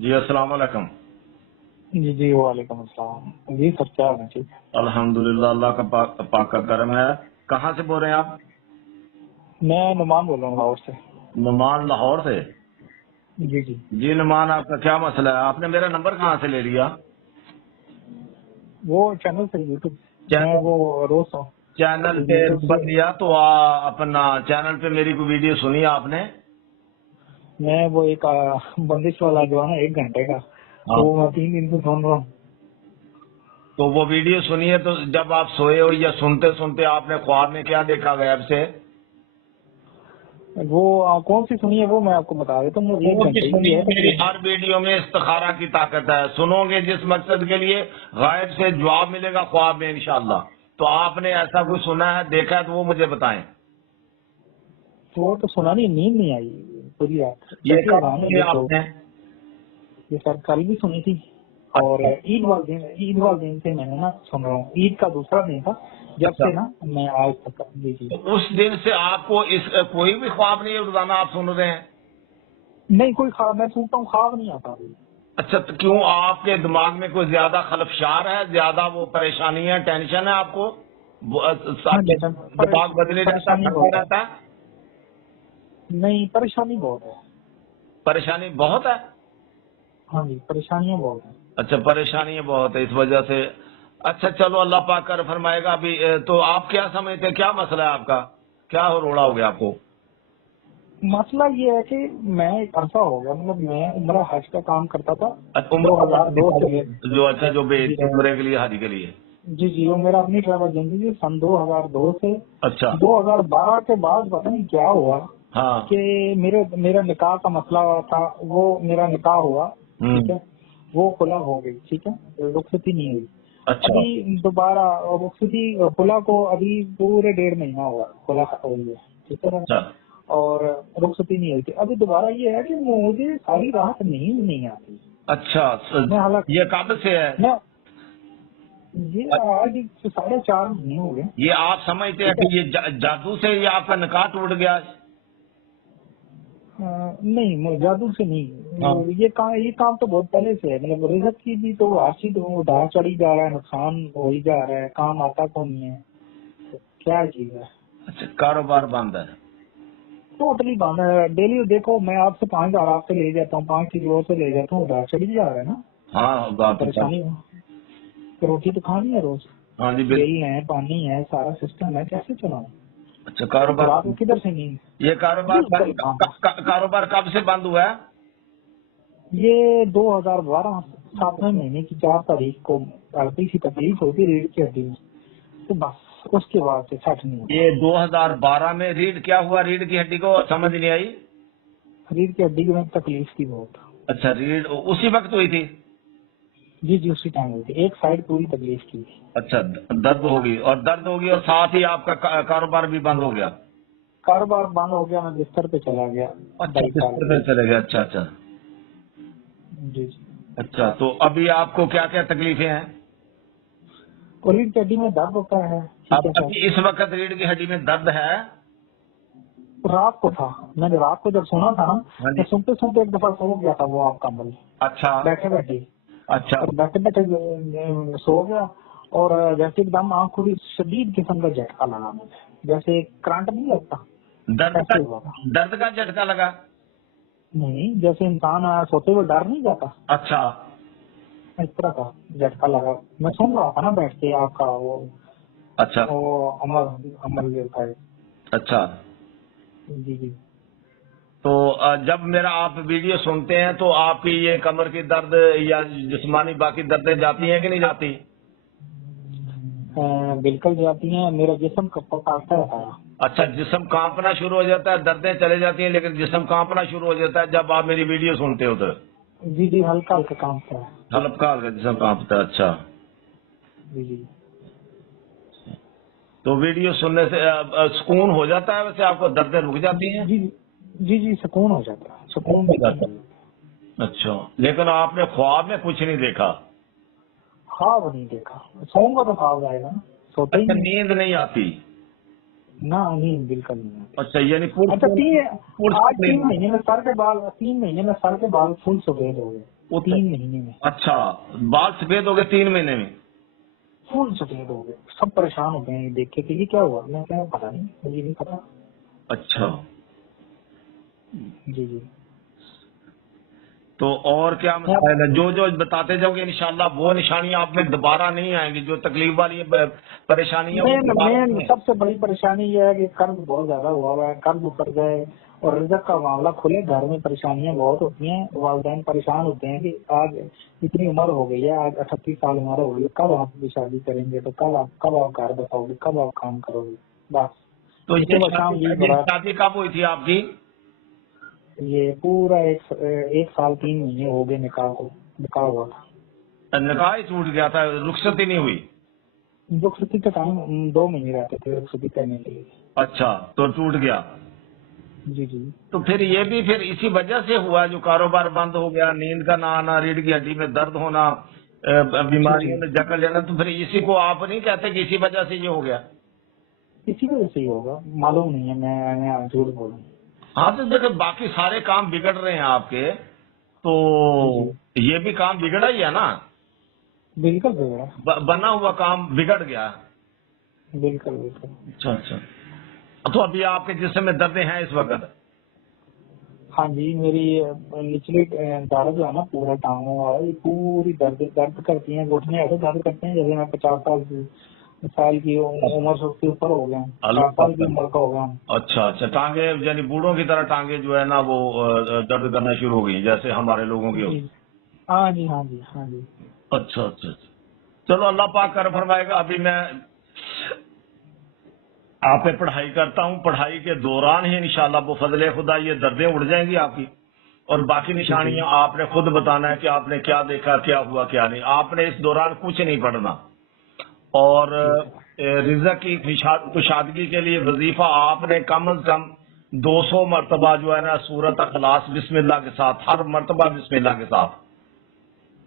جی السلام علیکم۔ جی جی وعلیکم السلام جی سر، کیا حال ہے؟ ٹھیک الحمدللہ، اللہ کا پاک کا کرم ہے۔ کہاں سے بول رہے ہیں آپ؟ میں نعمان بول رہا ہوں لاہور سے۔ نعمان لاہور سے؟ جی جی جی نعمان، آپ کا کیا مسئلہ ہے؟ آپ نے میرا نمبر کہاں سے لے لیا؟ وہ چینل سے یوٹیوب، میں چینل وہ روز ہوں چینل پہ یوٹیوب نمبر سے۔ لیا تو اپنا چینل پہ میری کوئی ویڈیو سنی آپ نے؟ میں وہ ایک بندش والا جو ہے نا 1 گھنٹے کا، ہاں، وہ میں 3 دن سے سن رہا ہوں۔ تو وہ ویڈیو سنی ہے، تو جب آپ سوئے ہو یا سنتے سنتے آپ نے خواب میں کیا دیکھا غیب سے؟ وہ کون سی سنی ہے وہ میں آپ کو بتا دیتا ہوں، وہ 1 گھنٹے کی ہے میری تقریباً۔ ہر ویڈیو میں استخارہ کی طاقت ہے، سنو گے جس مقصد کے لیے غائب سے جواب ملے گا خواب میں انشاءاللہ۔ تو آپ نے ایسا کچھ سنا ہے، دیکھا ہے، تو وہ مجھے بتائیں۔ وہ تو سنا نہیں، نیند نہیں آئی پوری رات، یہ ایسی کب اذان ہے سنی دیکھو۔ آپ نے؟ یہ سر کل بھی سنی تھی، اور اچھا عید والے دن سے میں نے نا سن رہا ہوں، عید کا دوسرا دن تھا جب اچھا، سے نا میں آج تک۔ جی جی تو اس دن سے آپ کو کوئی بھی خواب نہیں ہے روزانہ آپ سن رہے ہیں؟ نہیں، کوئی خواب میں سنتا ہوں، خواب نہیں آتا ابھی۔ اچھا، تو کیوں آپ کے دماغ میں کوئی زیادہ خلفشار ہے، زیادہ وہ پریشانی ہے، ٹینشن ہے آپ کو؟ ہاں جی، دماغ بدلے جاتا ہے، پریشانی تھکا بہت ہے۔ رہتا ہے؟ نہیں، پریشانی بہت ہے۔ پریشانی بہت ہے؟ ہاں جی، پریشانیاں بہت ہیں۔ اچھا، پریشانی بہت ہے اس وجہ سے۔ اچھا چلو، اللہ پاک کر فرمائے گا۔ ابھی تو آپ کیا سمجھتے ہیں، کیا مسئلہ ہے آپ کا؟ کیا روڑا ہو گیا آپ کو؟ مسئلہ یہ ہے کہ میں ایک عرصہ ہو گیا، مطلب میں عمرہ حج کا کام کرتا تھا اچھا، 2002 سے لے۔ جو جی بیچ عمرے کے لیے، حج کے لیے؟ جی جی، وہ میرا اپنی ٹریول ایجنسی تھی سن 2002 سے۔ اچھا 2012 کے بعد پتہ نہیں کیا ہوا ہاں، کہ میرا نکاح کا مسئلہ تھا، وہ میرا نکاح ہوا، ٹھیک ہے، وہ کھلا ہو گئی، ٹھیک ہے، رخصتی نہیں ہوئی۔ اچھا ابھی دوبارہ رخصتی کھلا کو ابھی پورے 1.5 مہینہ ہوا کھلا ہوئی ہے، ٹھیک ہے، اچھا اور رخصتی نہیں ہوئی تھی۔ ابھی دوبارہ یہ ہے کہ مجھے ساری رات نیند نہیں آتی۔ اچھا، میں حالانکہ یہ کب سے ہے؟ میں یہ آج 4.5 مہینے ہو گئے، یہ آپ سمجھتے ہیں ٹھیک کہ ہے۔ یہ جادو سے یہ آپ کا نکاح ٹوٹ گیا؟ نہیں، جادو سے ہاں، نہیں، یہ کام تو بہت پہلے سے ہے، مطلب رزق کی بھی تو آشی تو ڈھا چڑھی جا رہا ہے، نقصان ہو ہی جا رہا ہے، کام آتا کو نہیں ہے، تو کیا چیز ہے، اچھا، کاروبار بند ہے؟ ٹوٹلی بند ہے۔ ڈیلی دیکھو، میں آپ سے 5,000 آپ سے لے جاتا ہوں، 5 کسی اور سے لے جاتا ہوں، ڈھا چڑھی جا رہا ہے نا، ہاں تو بات تو پریشانی ہے۔ روٹی تو کھانی ہے روز، ہاں جی بل بالکل۔ ہے، پانی ہے، سارا سسٹم ہے، کیسے چلاؤں؟ اچھا، تو کاروبار، رات کو کدھر سے نہیں؟ یہ کاروبار بالکل بند ہے۔ کاروبار کب سے بند ہوا ہے؟ یہ 2012 7ویں مہینے کی 4 تاریخ کو ہلکی سی تکلیف ہوتی ریڑھ کی ہڈی میں، تو بس اس کے بعد سے سیٹ نہیں ہوا۔ یہ 2012 میں ریڑھ کیا ہوا؟ ریڑھ کی ہڈی کو سمجھ نہیں آئی؟ ریڑھ کی ہڈی میں تکلیف تھی بہت۔ اچھا، ریڑھ اسی وقت ہوئی تھی؟ جی جی، اسی ٹائم ہوئی تھی، ایک سائڈ پوری تکلیف کی تھی۔ اچھا، درد ہوگی اور ساتھ ہی آپ کا کاروبار بھی بند ہو گیا؟ کاروبار بند ہو گیا، میں بستر پہ چلا گیا اچھا، 22 سال بستر کے پہ لیے۔ چلے گئے، اچھا اچھا جی جی، اچھا۔ تو ابھی آپ کو کیا کیا تکلیفیں ہیں؟ اور ریڑھ کی ہڈی میں درد ہوتا ہے، ٹھیک ہے ابھی سر۔ اس وقت ریڑھ کی ہڈی میں درد ہے؟ رات کو تھا، میں نے رات کو جب سنا تھا نا، ہاں جی، میں سنتے سنتے ایک دفعہ سو گیا تھا، وہ آپ کا عمل اچھا بیٹھے بیٹھے، اچھا اور بیٹھے بیٹھے سو گیا، اور جیسے ایک دم آنکھ کھلی، شدید قسم کا جھٹکا لگا مجھے، جیسے کرنٹ نہیں لگتا درد کا ایسے ہوا تھا۔ درد کا جھٹکا لگا؟ نہیں، جیسے انسان سوتے ہوئے ڈر نہیں جاتا، اچھا اس طرح کا جھٹکا لگا۔ میں سن رہا تھا نا بیٹھ کے آپ کا اچھا وہ عمل جو تھا۔ اچھا۔ جی جی، تو جب میرا آپ ویڈیو سنتے ہیں تو آپ کی یہ کمر کی درد یا جسمانی باقی دردیں جاتی ہیں کہ نہیں جاتی؟ بالکل جاتی ہیں، میرا جسم کانپتا رہتا ہے۔ اچھا، جسم کانپنا شروع ہو جاتا ہے، دردیں چلے جاتی ہیں لیکن جسم کانپنا شروع ہو جاتا ہے جب آپ میری ویڈیو سنتے ہو تو؟ جی جی، ہلکا ہلکا کانپتا ہے۔ ہلکا ہلکا جسم کانپتا ہے، اچھا۔ جی جی، تو ویڈیو سننے سے سکون ہو جاتا ہے؟ ویسے آپ کو دردیں رک جاتی ہیں؟ جی جی جی، سکون ہو جاتا ہے، سکون ہو بالکل جاتا مل جاتا ہے، اچھا۔ لیکن آپ نے خواب میں کچھ نہیں دیکھا؟ ہے۔ خواب نہیں دیکھا، سوؤں گا تو خواب آئے گا، سوتا ہی اچھا، نہیں نیند نہیں آتی؟ نہ، نیند بالکل نہیں آتی۔ اچھا، یعنی اچھا، آج پرسکون 3 نہیں؟ مہینے میں سر کے بال 3 مہینے میں سر کے بال فل سفید ہو گئے۔ वो 3 महीने में अच्छा, बाल सफेद हो गए 3 महीने में? फुल सफेद हो गए। सब परेशान हो गए हैं देख के कि ये क्या हुआ। मैं क्या, पता नहीं, मुझे नहीं पता। अच्छा, जी जी। तो और क्या मसाइल है? जो जो बताते जाओगे इंशाल्लाह वो निशानियां आप में दोबारा नहीं आएंगी, जो तकलीफ वाली परेशानियां वो दोबारा नहीं मेन सबसे बड़ी परेशानी ये है कि कर्ज बहुत ज्यादा हुआ है, कर्ज उतर गए और रिजक का मामला खुले। घर में परेशानियां बहुत होती हैं, वालिदैन परेशान होते हैं कि आज इतनी उम्र हो गई है, आज 38 साल उम्र हो गई है, कब आप भी शादी करेंगे, तो कब आप घर बताओगे, कब आप काम करोगे। बस तो ये सुबह शाम यही बड़ा। शादी कब हुई थी आपकी? ये पूरा एक साल 3 महीने हो गए निकाह हुआ था। निकाह ही टूट गया था, रुखसत ही नहीं हुई? रुखसती का टाइम 2 महीने रहते थे रुखसती करने के लिए। अच्छा, तो टूट गया। जी जी। तो फिर ये भी फिर इसी वजह से हुआ, जो कारोबार बंद हो गया, नींद का ना आना, रीढ़ की हड्डी में दर्द होना, बीमारियों में जकड़ लेना, तो फिर इसी को आप नहीं कहते कि इसी वजह से ये हो गया? इसी वजह से ही होगा, मालूम नहीं है, मैं झूठ बोलूं। हाँ, तो देखो बाकी सारे काम बिगड़ रहे हैं आपके, तो ये भी काम बिगड़ा ही है ना? बिल्कुल बिगड़ा। बना हुआ काम बिगड़ गया। बिल्कुल बिल्कुल। अच्छा अच्छा, तो अभी आपके जिस्म में दर्द हैं इस वक्त? हाँ जी, मेरी निचली दाढ़ जो है ना, पूरा टांगों वाला, ये पूरी दर्द करती है। घुटने ऐसे दर्द करते हैं जैसे मैं 50 साल की उम्र से उसके ऊपर हो गया हूँ, 50 साल की उम्र का हो गया हूँ। अच्छा अच्छा, टांगे यानी बूढ़ों की तरह टांगे जो है ना वो दर्द करना शुरू हो गई जैसे हमारे लोगों की होती? हाँ जी हाँ जी हाँ जी। अच्छा अच्छा अच्छा, चलो अल्लाह पाक कर फरमाएगा। अभी मैं आप पे पढ़ाई करता हूँ, पढ़ाई के दौरान ही इंशाल्लाह वो फजले खुदा ये दर्दें उड़ जाएंगी आपकी, और बाकी निशानियां आपने खुद बताना है कि आपने क्या देखा, क्या हुआ, क्या नहीं। आपने इस दौरान कुछ नहीं पढ़ना, और रिज़्क़ की कुशादगी के लिए वजीफा आपने कम अज कम 200 मरतबा जो है ना सूरत अखलास बिस्मिल्लाह के साथ, हर मरतबा बिस्मिल्लाह के साथ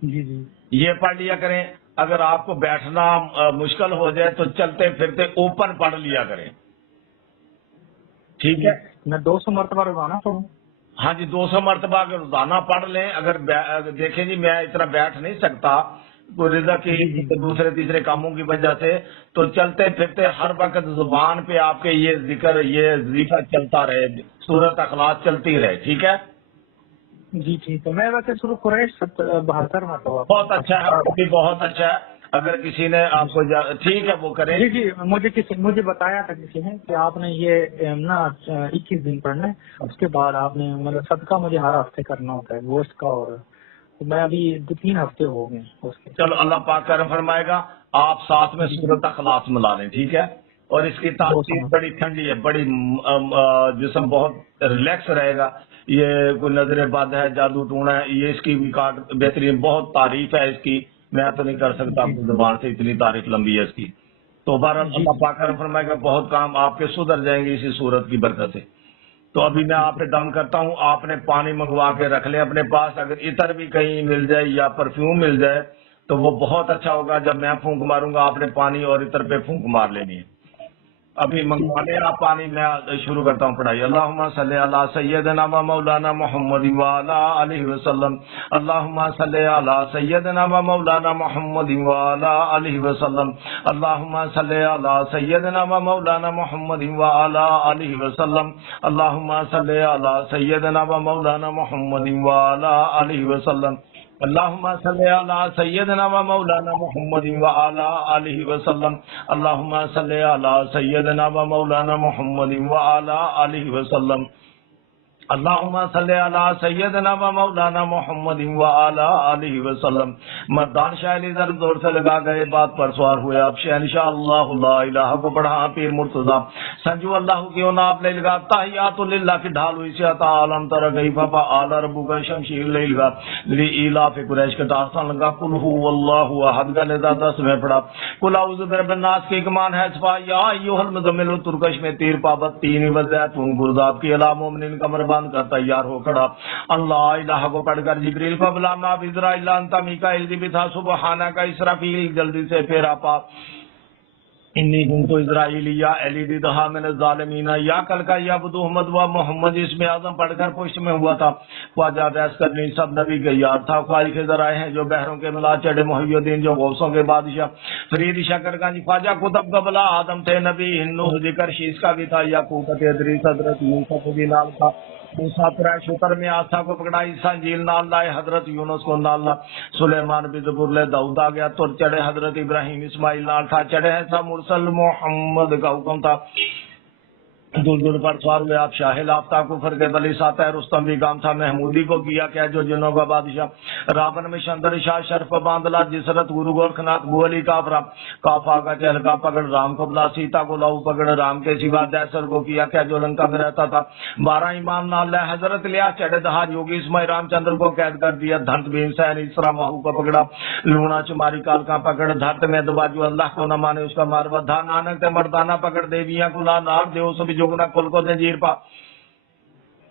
जी जी। ये पढ़ लिया करें। अगर आपको बैठना मुश्किल हो जाए तो चलते फिरते ओपन पढ़ लिया करें, ठीक है? मैं 200 मरतबा रोजाना पढ़ूं? हाँ जी, 200 मरतबा अगर रोजाना पढ़ लें। अगर देखें जी मैं इतना बैठ नहीं सकता कोई रिज़ा की दूसरे तीसरे कामों की वजह से, तो चलते फिरते हर वक्त जुबान पे आपके ये जिक्र, ये जिक्र चलता रहे, सूरत अखलास चलती रहे, ठीक है? जी ठीक है। मैं वैसे शुरू कुरैश 72 मरतबा। बहुत अच्छा है, अभी बहुत अच्छा है। अगर किसी ने आपको ठीक है वो करें। जी जी, मुझे बताया था किसी ने कि आपने ये ना 21 दिन पढ़ना है, उसके बाद आपने मतलब सदका मुझे हर हफ्ते करना होता है गोश्त का, और तो मैं अभी 2-3 हफ्ते हो गए उसके। चलो अल्लाह पाक करम फरमाएगा। आप साथ में सूरत अखलास मिला लें, ठीक है? और इसकी तासीर बड़ी ठंडी है, बड़ी जिस्म बहुत रिलैक्स रहेगा। ये कोई नजर बद है, जादू टूना है, ये इसकी भी काट बेहतरीन, बहुत तारीफ है इसकी। मैं तो नहीं कर सकता अपनी जुबान से, इतनी तारीफ लंबी है इसकी। तो बहरहाल अल्लाह पाक करम फरमाएगा, बहुत काम आपके सुधर जाएंगे इसी सूरत की बरकत से। तो अभी मैं आप पे दम करता हूँ, आपने पानी मंगवा के रख लें अपने पास। अगर इतर भी कहीं मिल जाए या परफ्यूम मिल जाए तो वो बहुत अच्छा होगा। जब मैं फूंक मारूंगा आपने पानी और इतर पे फूंक मार लेनी है। अभी मंगवा लें आप पानी, मैं शुरू करता हूँ पढ़ाई। अल्लाहुम्मा सल्ली अला सय्यदना व मौलाना मुहम्मद व अला आलिहि वसल्लम। अल्लाहुम्मा सल्ली अला सय्यदना व मौलाना मुहम्मद व अला आलिहि वसल्लम। अल्लाहुम्मा सल्ली अला सय्यदना व मौलाना मुहम्मद व अला आलिहि वसल्लम। अल्लाहुम्मा सल्ली अला सय्यदना व मौलाना मुहम्मद व अला आलिहि वसल्लम। अल्लाहुम्मा सल्ली अला सय्यदना व मौलाना मुहम्मद व अला आलिहि वसल्लम। अल्लाहुम्मा सल्ली अला सय्यदना व मौलाना मुहम्मद व अला आलिहि वसल्लम। अल्लाहुम्मा सल्ली अला सय्यदना व मौलाना मुहम्मद व अला आलिहि वसल्लम। मर्दान शायरी इधर जोर से लगा गए, बात पर सवार हुए। अब शहनशाह अल्लाह ला इलाहा को पढ़ा, पीर मुर्तजा संजू अल्लाह की ना आपने लगा ताहियातु लिल्लाह की ढाल हुई से अता आलम तर गई फा आला रब्बुका शमशीर लगा ली इला फि कुरैश का दास्तान लगा कुल हु अल्लाहु अहद का निदा 10 में पढ़ा। कुल औज़ु बिरब्बिन नास की कमान है सफा या अय्युहल मुज़म्मिल तुरकश में तीर पाबत तीन वज़ैतुन गुरदाब की अला मोमिनिन कमर बांध कर तैयार हो खड़ा। अल्लाह इलाहा को पढ़कर जिब्रील को बुलाना, इज़राइल अंता मीकाईल भी था, सुबहाना का इसराफील जल्दी से फेरा पा। इन्नी कुंतु इजराइलिया एलिदी दहा मैंने जालिमीना या कल का या बुदू अहमद व मोहम्मद इसमें आजम पढ़कर पुष्ट में हुआ था। ख्वाजा बैस करनी सब नबी का यार था। ख्वाही के जराए हैं जो बहरों के मिला चढ़े मोहियुद्दीन जो गौसों के बादशाह फरीद शकरगंज ख्वाजा कुतब कबला आदम थे नबी हिन्नू जिक्र शीश का भी था याकूत इदरीस हजरत यूसुफ भी नाम था। मूसा शुतर में आस्था को पकड़ा ईसा इंजील नाल लाए हजरत यूनुस को नाल ला सुलेमान भी जबूर ले दाऊद आ गया तो चढ़े हजरत इब्राहिम इस्माइल नाल था चढ़े हैं सब मुरसल मोहम्मद का हुक्म था। दूर दूर पर सवार हुए आप शाहिल आफ्ता कुफर के बली साता है रुस्तम भी काम था महमूदी को किया क्या जो जिनों का बादशाह रावण में शंदर शाह शर्फ बांधला जिसरत गुरु गोरखनाथ बुअली काफरा काफा का चहल का पकड़ राम को बुला सीता को लाऊ पकड़ राम के सिवा दैसर को किया क्या जो लंका में रहता था 12 इमाम नाल हजरत लिया चढ़े दहा योगी इसमें रामचंद्र को कैद कर दिया धंत भीमसेन इसरा महू को पकड़ा लूणा चुमारी काल का पकड़ धरत में दबा जो अल्लाह को न माने उसका मार बधा नानक ते मर्दाना पकड़ देवियां को ला नार देव सभी जोगना कुल को जंजीर पा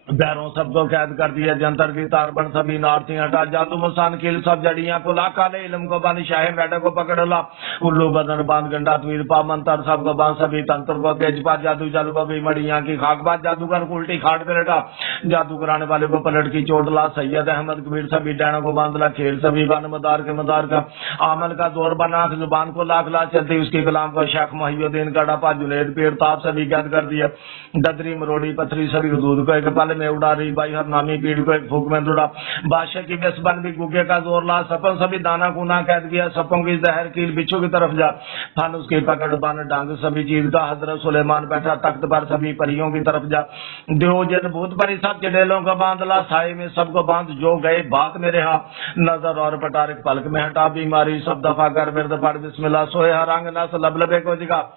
बैरों सबको कैद कर दिया जंतर की तार बन सभी नारती हटा जादू मसान किल सब जड़ियां को ला काले इलम को बानी शाह मैडा को पकड़ ला उल्लू बदन बांध गंडा तुर पा मंतर सबको बांध सभी तंत्र को तेज पा जादू चालू को भी मड़िया की खाक बात जादूगर उल्टी खाट पे लटा जादू कराने वाले को पलट की चोट ला सैयद अहमद कबीर सभी डैनों को बांध ला खेल सभी बन मदार के मदार का आमल का जोर बना जुबान को लाख ला चलती उसके कलाम को शेख मोहियुद्दीन का डपा जुनेद पीर ताप सभी कैद कर दिया ददरी मरोड़ी पथरी सभी दूध को एक पल में उड़ा रही बाई हर नामी पीड़ को एक फूक में जुड़ा बादशाह की बेसबन भी गुगे का जोर ला सपन सभी दाना कुना कैद किया सपों की जहर कील बिच्छू की तरफ जा फन उसकी पकड़ बन डांग सभी चीज का हजरत सुलेमान बैठा तख्त पर सभी परियों की तरफ जा देव जन भूत परी सब चढ़ेलों का बांधला साए में सबको बांध जो गए बात में रहा नजर और पटारिक पलक में हटा बीमारी सब दफा कर बिरद पड़ बिस्मिल्लाह सोए हरांग नस लबलबे को जिगा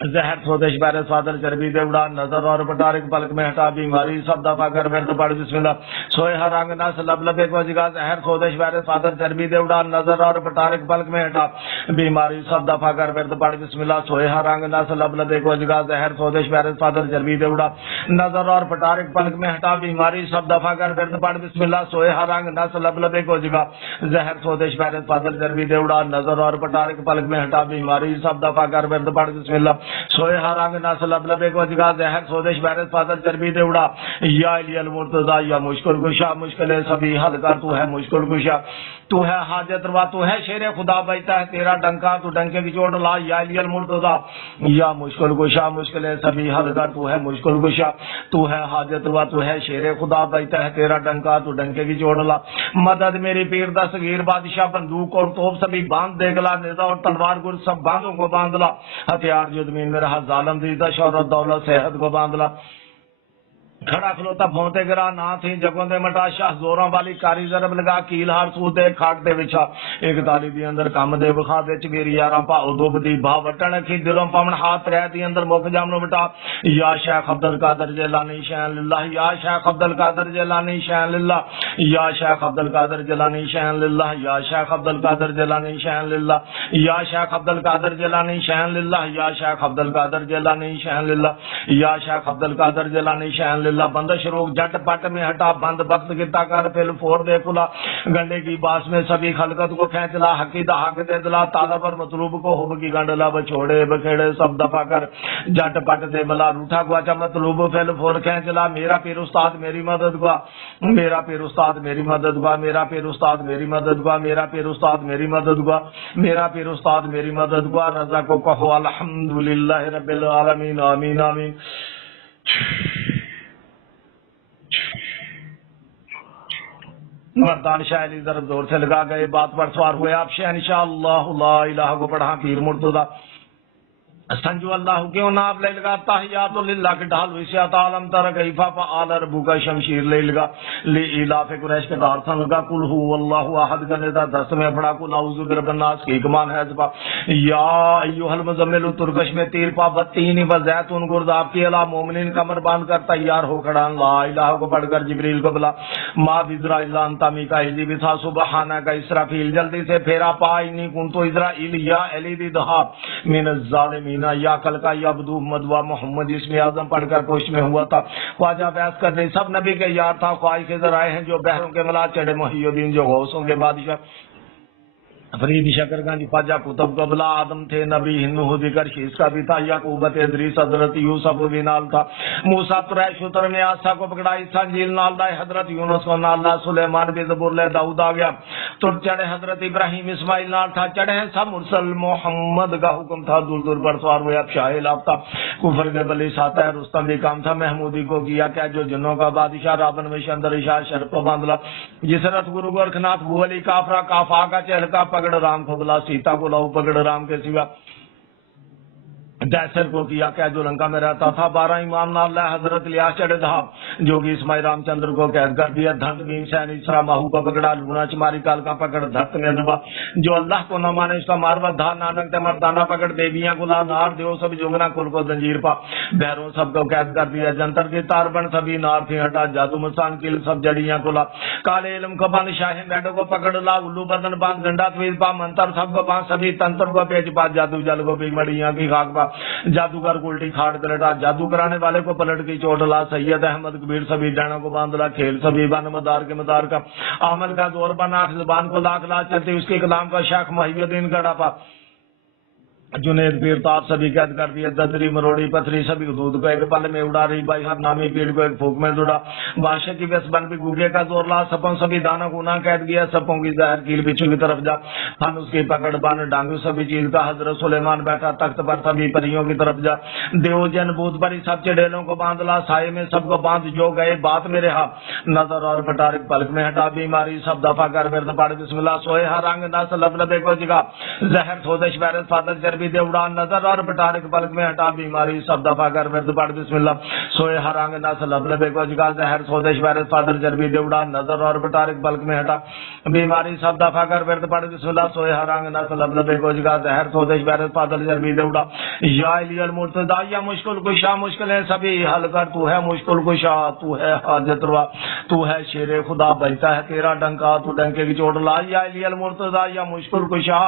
जहर स्वदेश बारे स्वादल चरबी देवड़ा नजर और पटारिक पलक में हटा बीमारी सब दफा कर बिरद पड़ बिस्मिल्लाह सोए हरांग नस लबलबे को जिगा जहर स्वदेश बारे स्वादल चरबी देवड़ा नजर और पटारिक पलक में हटा बीमारी सब दफा कर बिरद पड़ बिस्मिल्लाह सोए हरांग नस लबलबे को जिगा जहर स्वदेश बारे स्वादल चरबी देवड़ा नजर और पटारिक पलक में हटा बीमारी सब दफा कर बिरद पड़ बिस्मिल्लाह सोए हरांग नस लबलबे को जिगा जहर स्वदेश बारे स्वादल चरबी देवड़ा नजर और पटारिक पलक में हटा बीमारी सब दफा कर बिरद पड़ बिस्मिल्लाह सोए हरांग नस लबलबे को जिगा जहर स्वदेश बैरत फादर चरबी देवड़ा या इलियल मुर्तजा या मुश्किल कुशा मुश्किल सभी हल कर तू है मुश्किल कुशा तू है हाजत रवा तू है शेर खुदा बजता है तेरा डंका तू डंके की चोट ला या इलियल मुर्तजा या मुश्किल कुशा मुश्किल सभी हल कर तू है मुश्किल कुशा तू है हाजत रवा तू है शेर खुदा बजता है तेरा डंका तू डंके की चोट ला मदद मेरी पीर दा सगीर बादशाह बंदूक और तोप सभी बांध देगला नेजा और तलवार गुर सब बांधों को बांध ला हथियार युद्ध में में रहा जालम दीदा शौरत दौलत सेहत को बांधला खड़ा खलोता भौंते गिरा ना थी जगों दे मटा शाह जोरों वाली कारी जरब लगा कील हार सूद दे खाट दे विछा एक ताली दी अंदर कम दे बखा दे चबीरी यारा भाव दुब दी भाव वटन की दिलों पवन हाथ रह दी अंदर मुख जामनो बटा या शेख अब्दुल कादर जिलानी शैन लिल्लाह या शेख अब्दुल कादर जिलानी शैन लिल्लाह या शेख अब्दुल कादर जिलानी शैन लिल्लाह या शेख अब्दुल कादर जिलानी शैन लिल्लाह या शेख अब्दुल कादर जिलानी शैन लिल्लाह या शेख अब्दुल कादर जिलानी शैन लिल्लाह या शेख अब्दुल कादर जिलानी शैन बंदश रोग जट पट में हटा बंद वक्त किता कर फिल फोर दे खुला गंडे की बास में सभी खलकत को खेचला हकीदा हक दे दिला ताला पर मतलूब को हुब की गंडला बछोड़े बखेड़े सब दफा कर जट पट दे बला रूठा गुआचा मतलूब फिल फोर खेचला मेरा पीर उस्ताद मेरी मदद गुआ मेरा पीर उस्ताद मेरी मदद गुआ मेरा पीर उस्ताद मेरी मदद गुआ मेरा पीर उस्ताद मेरी मदद गुआ मेरा पीर उस्ताद मेरी मदद गुआ रजा को कहो अल्हम्दुलिल्लाह रब्बिल आलमीन आमीन आमीन मर्दान शायरी जरा जोर से लगा गए बात पर सवार हुए आप शहनशाह अल्लाह ला इलाहा को पढ़ा पीर मुर्तजा संजू अल्लाह क्यों ना आप ले लगा ताहियातु लिल्लाह के ढाल विषया तालम तर गईफा फआल रब्बु का शमशीर ले लगा ली इलाफे कुरैश के दार संग का कुल हु अल्लाहु अहद का नेता 10 में पढ़ा कुल औज़ु बिरब्बिन नास की कमान है जबा या अय्युहल मुज़म्मिल तुरकश में तीर पा बत्तीन व जैतून गुर्दाब के अला मोमिनीन कमर बांध कर तैयार हो खड़ा ला इलाहा को पढ़कर जिब्रील को बुला मा इज़राइल अंता मीकाईल भी था सुबहाना का इसराफील जल्दी से फेरा पाइनी कुंतु इज़राइल या एलिदी दहा मिन ज़ालिमीन या कल का या अब्दू मदवा मोहम्मद इसमें आजम पढ़कर पोस्ट में हुआ था। ख्वाजा बैस करने सब नबी के यार था ख्वाही के जराए हैं जो बहरों के मला चढ़े मोहियुद्दीन जो गौसों के बादशाह फरीद शकरगंज ख्वाजा कुतुब कबला आदम थे नबी हिंदू दिकर शीश का भी था याकूबत इदरीस हजरत यूसुफ भी नाल था मूसा कुरैश उतर में आसा को पकड़ा ईसा जील नाल दाए हजरत यूनुस को नाल दा सुलेमान भी जबूर ले दाऊद आ गया तो चढ़े हजरत इब्राहिम इस्माइल नाल था चढ़े सब मुरसल मोहम्मद का हुक्म था दूर दूर पर सवार हुए अब शाह लाफ्ता कुफर के बली साता है रुस्तम भी काम था महमूदी को किया क्या जो जिन्नों का बादशाह रावण में शंदर शाह शरफ बांधला जिस रथ गुरु गोरखनाथ बुअली काफरा काफा का चहलका पकड़ राम को बुला सीता को लाऊ पकड़ राम के सिवा दैसर को किया क्या जो लंका में रहता था 12 इमाम नाल हजरत लिया चढ़े था जोगी इस्माइल रामचंद्र को कैद कर दिया धंत भीम सैन इसरा माहू को पकड़ा लूना चमारी काल का पकड़ धक्त ने दबा जो अल्लाह को न माने उसका मारवा धा नानक ते मर्दाना पकड़ देवियां को ला नार देव सब जोगना कुल को जंजीर पा भैरों सबको कैद कर दिया जंतर के तार बन सभी नार थी हटा जादू मुसान किल सब जड़ियां को ला काले इलम को बंद शाह मैडो को पकड़ ला उल्लू बदन बांध गंडा त्वीज पा मंत्र सबको बांध सभी तंत्र को पेच पा जादू जल को बिगमड़ियां की खाक पा जादूगर को उल्टी खाड़ पलटा जादू कराने वाले को पलट की चोट ला सैयद अहमद कबीर सभी डाणों को बांधला खेल सभी बन मदार के मदार का अमल का जोर बना जुबान को लाख ला चलती उसके कलाम का शाख महिउद्दीन का डापा जुनेद पीर ताप सभी कैद कर दिया ददरी मरोड़ी पथरी सभी दूध को एक पल में उड़ा रही बाई हर नामी पीड़ को एक फूक में जुड़ा बादशाह की व्यस्त बन भी गुगे का जोर ला सपों सभी दाना गुना कैद किया सपों की जहर कील बिच्छू की तरफ जा फन उसकी पकड़ बन डांगू सभी चीज का हजरत सुलेमान बैठा तख्त पर सभी परियों की तरफ जा देवजन भूत भरी सब चढ़ेलों को बांध ला साये में सबको बांध जो गए बात में रहा नजर और पटारिक पलक में हटा बीमारी सब दफा कर विरद पड़ बिस्मिल्लाह सोए हर रंग नस लब लबे को जिगा जहर सोदश वायरस फादर चर्बी दे उड़ा नजर और पटारिक पलक में हटा बीमारी सब दफा कर विरद पड़ बिस्मिल्लाह सोए हर रंग नस लब लबे को जिगा जहर सोदश वायरस फादर चर्बी दे उड़ा नजर और पटारिक पलक में हटा बीमारी सब दफा कर विरद पड़ बिस्मिल्लाह सोए हर रंग नस लब लबे को जिगा जहर सोदश वायरस फादर चर्बी दे उड़ा या इलियल मुर्तदा या मुश्किल कुशा मुश्किलें सभी हल कर तू है मुश्किल कुशा तू है हाजत रवा तू है शेरे खुदा बजता है तेरा डंका तू डंके की चोट ला या इलियल मुर्तदा या मुश्किल कुशा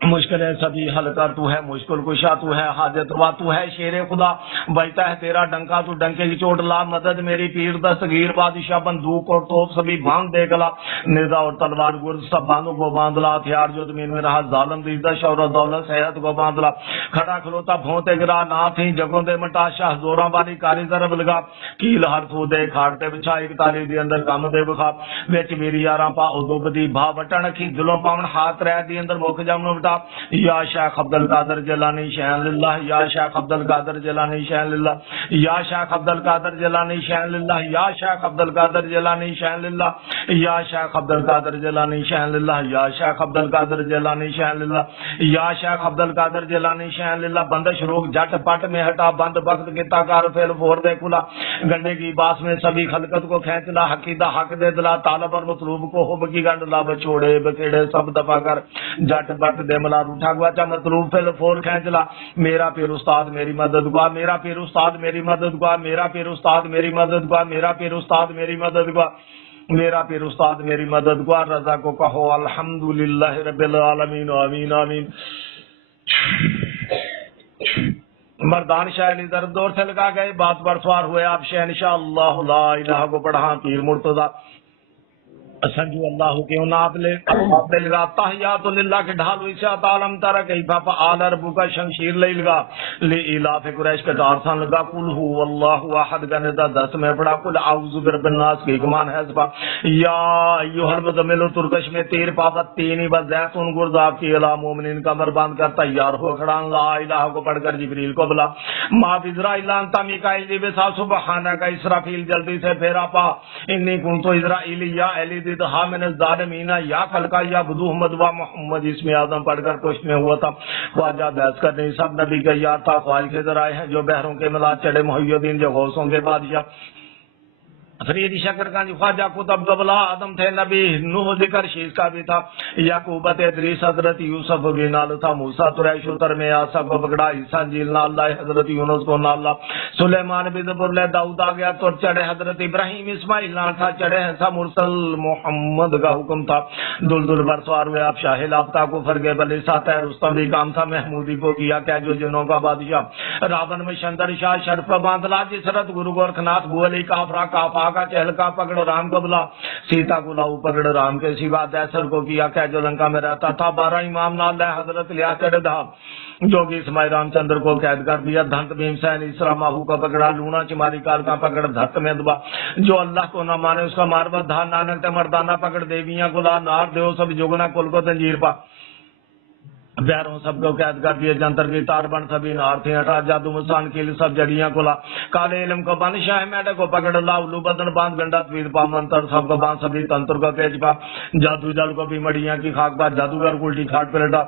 मुश्किलें सभी हल कर तू है मुश्किल कुशा तू है हाजत रवा तू है शेरे खुदा बजता है तेरा डंका तू डंके की चोट ला मदद मेरी पीर दस्तगीर बादशाह बंदूक और तोप सभी बांध देगला निजा और तलवार गुर्द सब बांधों को बांधला हथियार जो जमीन में रहा जालम दीदा शौरत दौलत सेहत को बांधला खड़ा खलोता भोंते गिरा ना थी जगों दे मटा शाह जोरा वाली कारी जरब लगा कील हर थू दे खाड़ते बिछा एक ताली दे अंदर काम दे बखा विच मेरी यारा पा उदोबदी भा वटन की दिलों पावन हाथ रह दी अंदर मुख जमनो बटा या शेख अब्दुल कादर जिलानी शहन लिल्लाह या शेख अब्दुल कादर जिलानी शहन लिल्लाह या शेख अब्दुल कादर जिलानी शहन लिल्लाह या शेख अब्दुल कादर जिलानी शहन लिल्लाह या शेख अब्दुल कादर जिलानी शहन लिल्लाह या शेख अब्दुल कादर जिलानी शहन लिल्लाह या शेख अब्दुल कादर जिलानी शहन लिल्लाह बंदिश रोग झट पट में हटा बंद वक्त के ताकार फेल फोर दे खुला गंडे की बास में सभी खलकत को खेचला हकीदा हक दे दिला तालब और मतलूब को हुब की गंड ला बछोड़े बखेड़े सब दफा कर झट पट दे मला उठा गुआचा मतलूब फेल फोर खेचला मेरा पीर उस्ताद मेरी मदद गुआ मेरा पीर उस्ताद मेरी मदद गुआ मेरा पीर उस्ताद मेरी मदद गुआ मेरा पीर उस्ताद मेरी मदद गुआ मेरा पीर उस्ताद मेरी मदद गुआ रजा को कहो अल्हम्दुलिल्लाह रब्बिल आलमीन आमीन आमीन मर्दान शाह अली दर्द दौर से लगा गए बात पर सवार हुए आप शहनशाह अल्लाह ला इलाहा को पढ़ा पीर मुर्तजा संजू अल्लाह क्यों ना आप ले लगा तहियातु लिल्लाह के ढाल इशा तालम तारा कई पापा आला रब्बु का शमशीर ले लगा ले इलाफ कुरैश का टारसान लगा कुल हु अल्लाहु अहद का निदा 10 में पड़ा कुल आउज़ु बिरब्बिन नास की कमान है सपा या अय्युहल मुज़म्मिल तुर्कश में तीर पापा तीन बस जैतून गुरदाब की अला मोमिनीन कमर बांध कर तैयार हो खड़ा ला इलाहा को पढ़कर जिब्रील को बुला मा इज़राइल अंता मिकाइल जी बेसा सुबहाना का इसराफील जल्दी से फेरा पा इन्नी कुंतो इज़राइली या अली मीना या कलका या बुदू मोहम्मद इसमें आजम पढ़कर पुष्ट में हुआ था ख्वाजा बहस करने सब नबी का यार था ख्वाज के जराए हैं जो बहरों के मिला चढ़े मुहिउद्दीन जो गौसों के बादशाह फरीद शकरगंज ख्वाजा कुतुब कबला आदम थे नबी नूह जिक्र शीश का भी था याकूबत इदरीस हजरत यूसुफ भी नाल था मूसा कुरैश उतर में आसा को पकड़ा ईसा जील नाल दा हजरत यूनुस को नाल ला सुलेमान भी जबूर ले दाऊद आ गया तो चढ़े हजरत इब्राहिम इस्माइल नाल था चढ़े हैं सब मुरसल मोहम्मद का हुक्म था दुलदुल पर सवार हुए आप शाह लाफ्ता को फरगे बली साता है रुस्तम भी काम था महमूदी को किया क्या जो जिनों का बादशाह रावण में शंदर शाह शरफ बांधला जिसरत गुरु गोरखनाथ बुअली काफरा काफा का चहलका पकड़ राम को बुला, सीता को लाऊ पकड़ राम के सिवा, दैसर को किया क्या जो लंका में रहता था, 12 इमाम नाल हजरत लिया चढ़ धा, जोगी समय रामचंद्र को कैद कर दिया, धंत भीमसेन इसरा माहू का पकड़ा, लूना चिमारी काल का पकड़ धत में दबा, जो अल्लाह को न माने उसका मारबत धा, नानक ते मर्दाना पकड़ देवियां गुला, नार देव सब जुगना कुल को तंजीर पा, बैरों सबको कैद कर दिए, जंतर की तार बन सभी नार थे हटा, जादू मुसान किल सब जड़ियां खुला, काले इलम को बन शाह मेढक को पकड़ ला, उल्लू बदन बांध गंडा त्वीर पा, मंत्र सबको बांध सभी तंत्र को पेज पा, जादू जल को भी मड़िया की खाक पा, जादूगर उल्टी खाट पे लटा,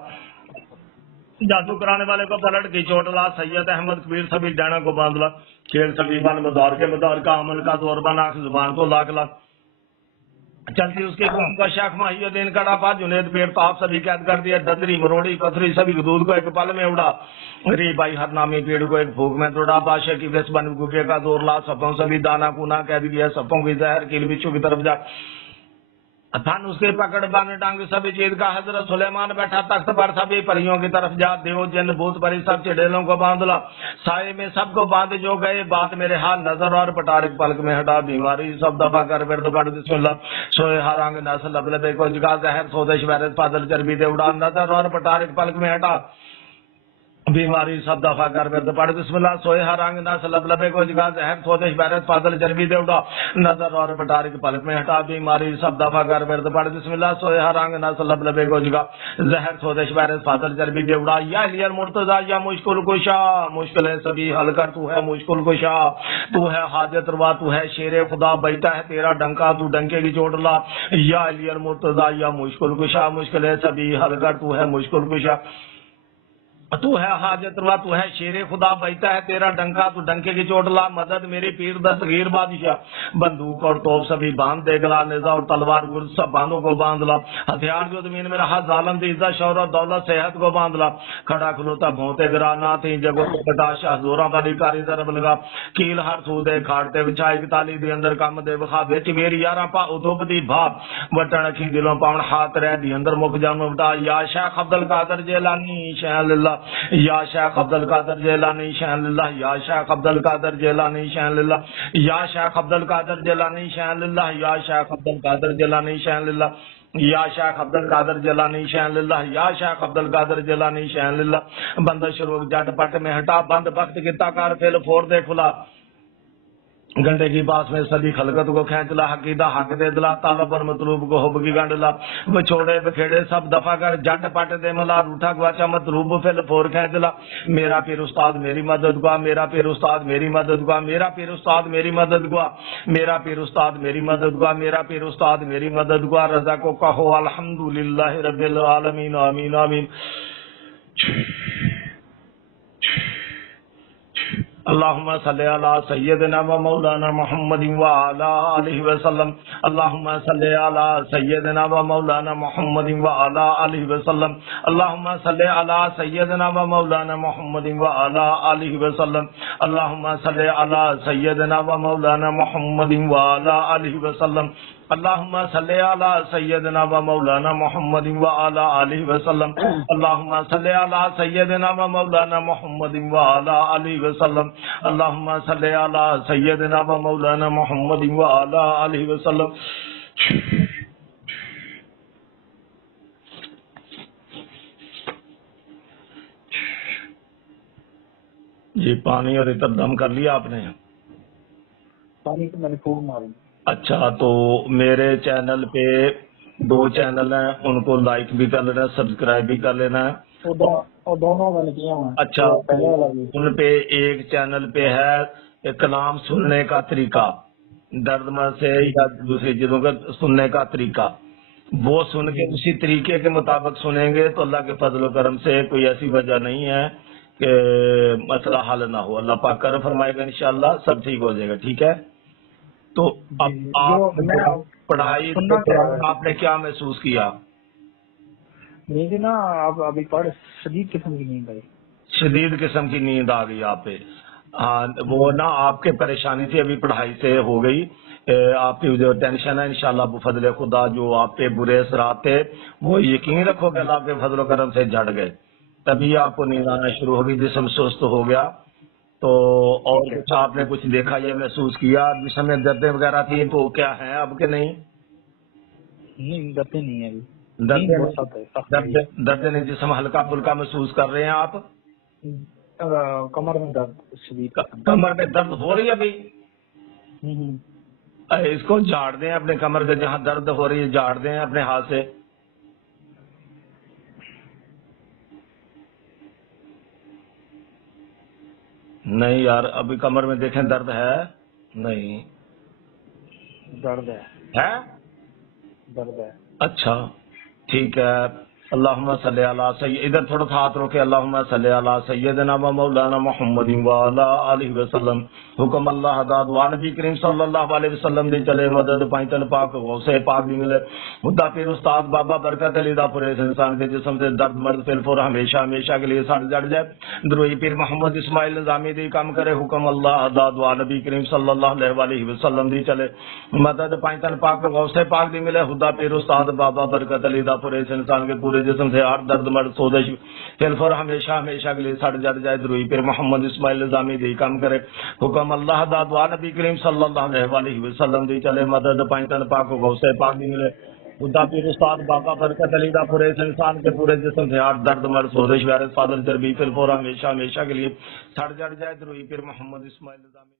जादू कराने वाले को पलट की चोट ला, सैयद अहमद कबीर सभी डैना को बांध ला, खेल सभी बन मदार के मदार का अमल का दौर बना, जुबान को लाख ला, चलती उसके कौम का शाख माहियुद्दीन कड़ा पा, जुनेद पेड़ ताप सभी कैद कर दिया, ददरी मरोड़ी पथरी सभी दूध को एक पल में उड़ा, री भाई हर नामी पेड़ को एक फूक में तोड़ा, बादशाह की वेश बन गुफे का जोर ला, सपों सभी दाना कूना कैद किया, सपों की जहर किल बिच्छू की तरफ जा, थान उसके पकड़ बान डांग सभी चीज का, हजरत सुलेमान बैठा तख्त पर सभी परियों की तरफ जा, देव जिन भूत परी सब चिड़ेलों को बांधला, साये में सबको बांध जो गए, बात मेरे हाल नजर और पटारिक पलक में हटा, बीमारी सब दफा कर फिर दोपहर बिस्मिल्लाह, सोए हरांग नस लब लबे को जगा, जहर सोदश वैरस पादल चर्बी दे उड़ा, नजर और पटारिक पलक में हटा, बीमारी सब दफा कर फिर दोपहर बिस्मिल्लाह, सोए हरांग नस लब लबे को जगा, जहर सोदश वैरस पादल चर्बी दे उड़ा, नजर और पटारिक पलक में हटा, बीमारी सब दफा कर फिर दोपहर बिस्मिल्लाह, सोए हरांग नस लब लबे को जगा, जहर सोदश वैरस पादल चर्बी दे उड़ा, या लियल मुर्तजा या मुश्किल कुशा, मुश्किलें सभी हल कर, तू है मुश्किल कुशा, तू है हाजत रवा, तू है शेरे खुदा, बैठा है तेरा डंका, तू डंके की चोट ला, या लियल मुर्तजा या मुश्किल कुशा, मुश्किलें सभी हल कर, तू है मुश्किल कुशा, तू है हाजत रवा, तू है शेरे खुदा, बैठा है तेरा डंका, तू डंके की चोट ला, मदद मेरी पीर दस्तगीर बादशाह, बंदूक और तोप सभी बांध दे गला, नेजा और तलवार गुर्ज सब बांधों को बांध ला, हथियार जो जमीन में रहा, जालम दी इज्जत शौहरत दौलत सेहत को बांध ला, खड़ा खलोता भोंते गिरा, ना थी जगो कटा, शाह जोरा वाली कारी तरफ लगा, कील हर सूदे खाड़ते बिछाई की ताली दी अंदर कम दे बखा, बेच मेरी यारा पा उधोप दी भाप, बटन अखी दिलों पाउन हाथ रह दी अंदर मुख जाम उठा, या शेख अब्दुल कादर जेलानी शान लिल्लाह, या शेख अब्दुल कादर जेलानी शान लिल्लाह, या शेख अब्दुल कादर जेलानी शान लिल्लाह, या शेख अब्दुल कादर जेलानी शान लिल्लाह, या शेख अब्दुल कादर जेलानी शान लिल्लाह, या शेख अब्दुल कादर जेलानी शान लिल्लाह, या शेख अब्दुल कादर जेलानी शान लिल्लाह, बंद शुरू जट पट में हटा, बंद वक्त की ताकार फेल फोड़ दे खुला, गंडे की पास में सभी खलकत को खेच ला, हकीदा हक दे दिला, तालब और मतलूब को हुब की गंड ला, बछोड़े बखेड़े सब दफा कर, जट पट दे मला, रूठा गवाचा मतलूब फिर फोर खेच ला, मेरा पीर उस्ताद मेरी मदद गुआ, मेरा पीर उस्ताद मेरी मदद गुआ, मेरा पीर उस्ताद मेरी मदद गुआ, मेरा पीर उस्ताद मेरी मदद गुआ, मेरा पीर उस्ताद मेरी मदद गुआ, रजा को कहो अल्हम्दुलिल्लाह रब्बिल आलमीन, आमीन आमीन। अल्लाहुम्मा सल्ली अला सय्यदिना व मौलाना मुहम्मदिन व अला आलिहि व सल्लम, अल्लाहुम्मा सल्ली अला सय्यदिना व मौलाना मुहम्मदिन व अला आलिहि व सल्लम, अल्लाहुम्मा सल्ली अला सय्यदिना व मौलाना मुहम्मदिन व अला आलिहि व सल्लम, अल्लाहुम्मा सल्ली अला सय्यदिना व मौलाना मुहम्मदिन व अला आलिहि व सल्लम, अल्लाहुम्मा सल्ली अला सय्यदिना व मौलाना मुहम्मदिन व अला आलिहि व सल्लम, अल्लाहुम्मा सल्ली अला सय्यदिना व मौलाना मुहम्मदिन व अला आलिहि व सल्लम, अल्लाहुम्मा सल्ली अला सय्यदिना व मौलाना मुहम्मदिन व अला आलिहि व सल्लम। जी पानी और इतर दम कर लिया आपने? पानी तो मैंने खूब मारी। अच्छा, तो मेरे चैनल पे 2 चैनल हैं, उनको लाइक भी कर लेना, सब्सक्राइब भी कर लेना है। और दोनों मैंने किया हुआ है। अच्छा, उन पे एक चैनल पे है कलाम सुनने का तरीका, दर्द से या दूसरी चीजों का सुनने का तरीका, वो सुन के उसी तरीके के मुताबिक सुनेंगे तो अल्लाह के फजल करम से कोई ऐसी वजह नहीं है कि मसला हल ना हो। अल्लाह पाक कर फरमाएगा, इंशाअल्लाह सब ठीक हो जाएगा। ठीक है, तो अब आप पढ़ाई आपने क्या महसूस किया? मुझे ना अब अभी पढ़ शदीद किस्म की नींद आई। शदीद किस्म की नींद आ गई आप पे? हाँ, वो ना आपके परेशानी थी अभी पढ़ाई से हो गई, आपकी जो टेंशन है इंशाल्लाह बफजल खुदा जो आप पे बुरे असरात थे वो यकीन रखोगे अल्लाह के फजल करम से झड़ गए, तभी आपको नींद आना शुरू होगी, जिस्म सुस्त हो गया, تو اور ٹھیک ہے کچھ آپ نے کچھ دیکھا یا محسوس کیا جسم میں دردیں وغیرہ تھی تو کیا ہے اب کہ نہیں؟ نہیں درد نہیں ہے ابھی دردیں نیند بہت نہیں سخت ہے سخت ہے دردیں نہیں، جسم ہلکا پھلکا محسوس کر رہے ہیں آپ؟ کمر میں درد شدید قسم کا کمر میں درد ہو رہی ہے ابھی؟ ہوں۔ اس کو جھاڑ دیں اپنے کمر پہ، جہاں درد ہو رہی ہے جھاڑ دیں اپنے ہاتھ سے۔ نہیں یار ابھی کمر میں دیکھیں درد ہے نہیں درد ہے ہے؟ درد ہے اچھا ٹھیک ہے۔ اللہم صلی علی سید، ادھر تھوڑا سا ہاتھ روکے، اللہم صلی علی سیدنا و مولانا محمد وعلی آلہ وسلم۔ حکم اللہ داد نبی کریم صلی اللہ علیہ وسلم دی چلے مدد پائنتن پاک غوث پاک دی ملے مدہ پیر استاد بابا برکت علی دا پورے انسان کے جسم سے درد مرد فلفور ہمیشہ ہمیشہ کے لیے سڑ جڑ جائے۔ دروئی پیر محمد اسماعیل نظامی دی کام کرے، حکم اللہ داد نبی کریم صلی اللہ علیہ وسلم دی چلے مدد پائنتن پاک غوث پاک دی ملے خدا پیر استاد بابا برکت علی دا پورے انسان کے پورے جسم سے ہر درد مرد سودش فلفور ہمیشہ ہمیشہ کے لیے سڑ جڑ جائے۔ دروئی پیر محمد اسماعیل نظامی دی کام کرے، حکم اللہ دا دعا نبی کریم صلی اللہ علیہ وسلم دی چلے مدد پائنتن پاک غوث پاک دی ملے خدا پیر استاد بابا برکت علی دا پورے انسان کے پورے جسم سے ہر درد مرد سودش ویرس فادر چربی فلفور ہمیشہ ہمیشہ کے لیے سڑ جڑ جائے۔ دروئی پیر محمد اسماعیل نظامی